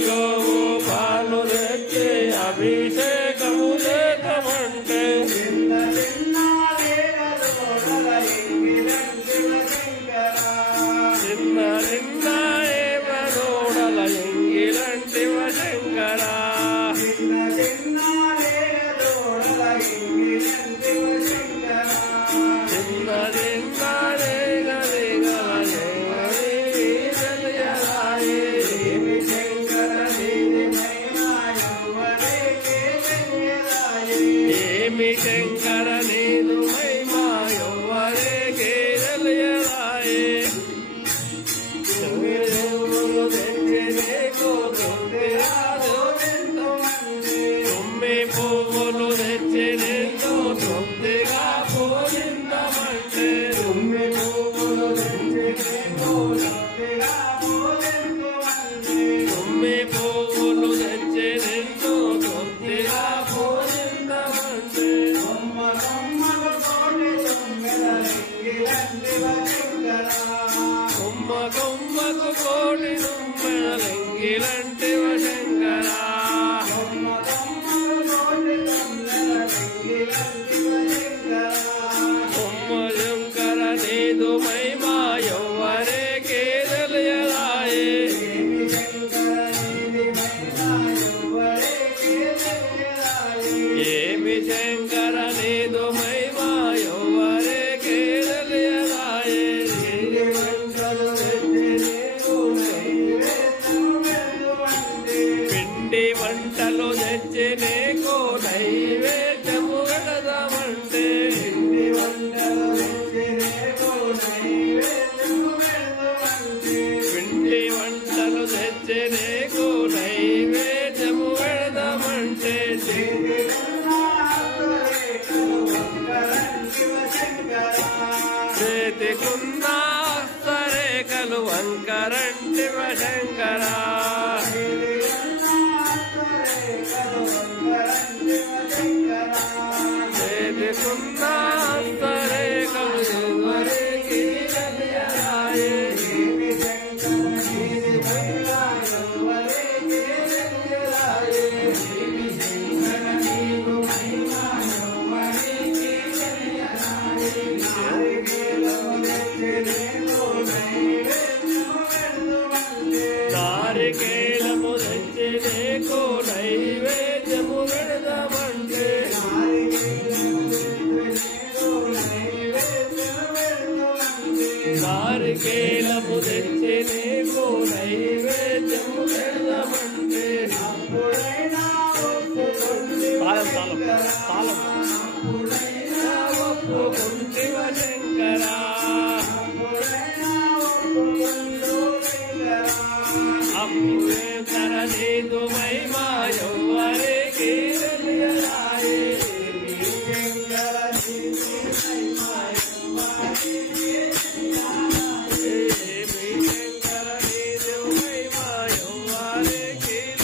గోవు పాలు తెచ్చి అభిషేకము చేతమంటే చిన్న నిన్న ఏమనోడల ఎంగిలంటివ శంకర చిన్న నిన్న ఏమి శంకర నీదు మహిమా ఎవ్వరికీ తెలియదాయే తొమ్మి పువ్వులు తెచ్చి నీతో తృప్తిగా పూజించమంటే తొమ్మి పువ్వులు తెచ్చి తొమ్మి పువ్వులు తెచ్చి నీతో తృప్తిగా పూజించమంటే కొమ్మ కొమ్మకు కోటి తుమ్మెలంగిలంటివ శంకర కొమ్మ శంకర నీదు మహిమా ఎవ్వరికీ తెలియదాయే ఏమి శంకర నీదు మహిమా ఎవ్వరికీ తెలియదాయే పిండి వంటలు తెచ్చి నీకు నైవేద్యము పెడదామంటే పిండి వంటలు తెచ్చి నీకు నైవేద్యము పెడదామంటే చేతికున్న హస్తరేఖలు వంకరంటివ శంకర చేతికున్న హస్తరేఖలు ఎవరికీ తెలియదాయే నారికేలము తెచ్చి నీకు నైవేద్యము పెడదామంటే నారికేలము తెచ్చి నీకు నైవేద్యము పెడదామంటే ఒప్పుకుంటివ శంకర అప్పుడేతర నీదు మహిమా ఎవ్వరికీ తెలియదాయే ఏమి శంకర నీదు మహిమా ఎవ్వరికీ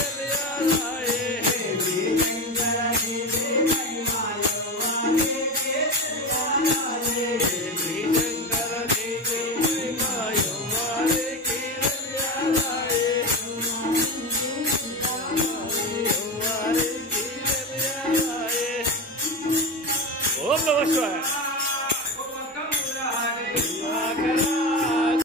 తెలియదాయే ఓం నమః శివాయ.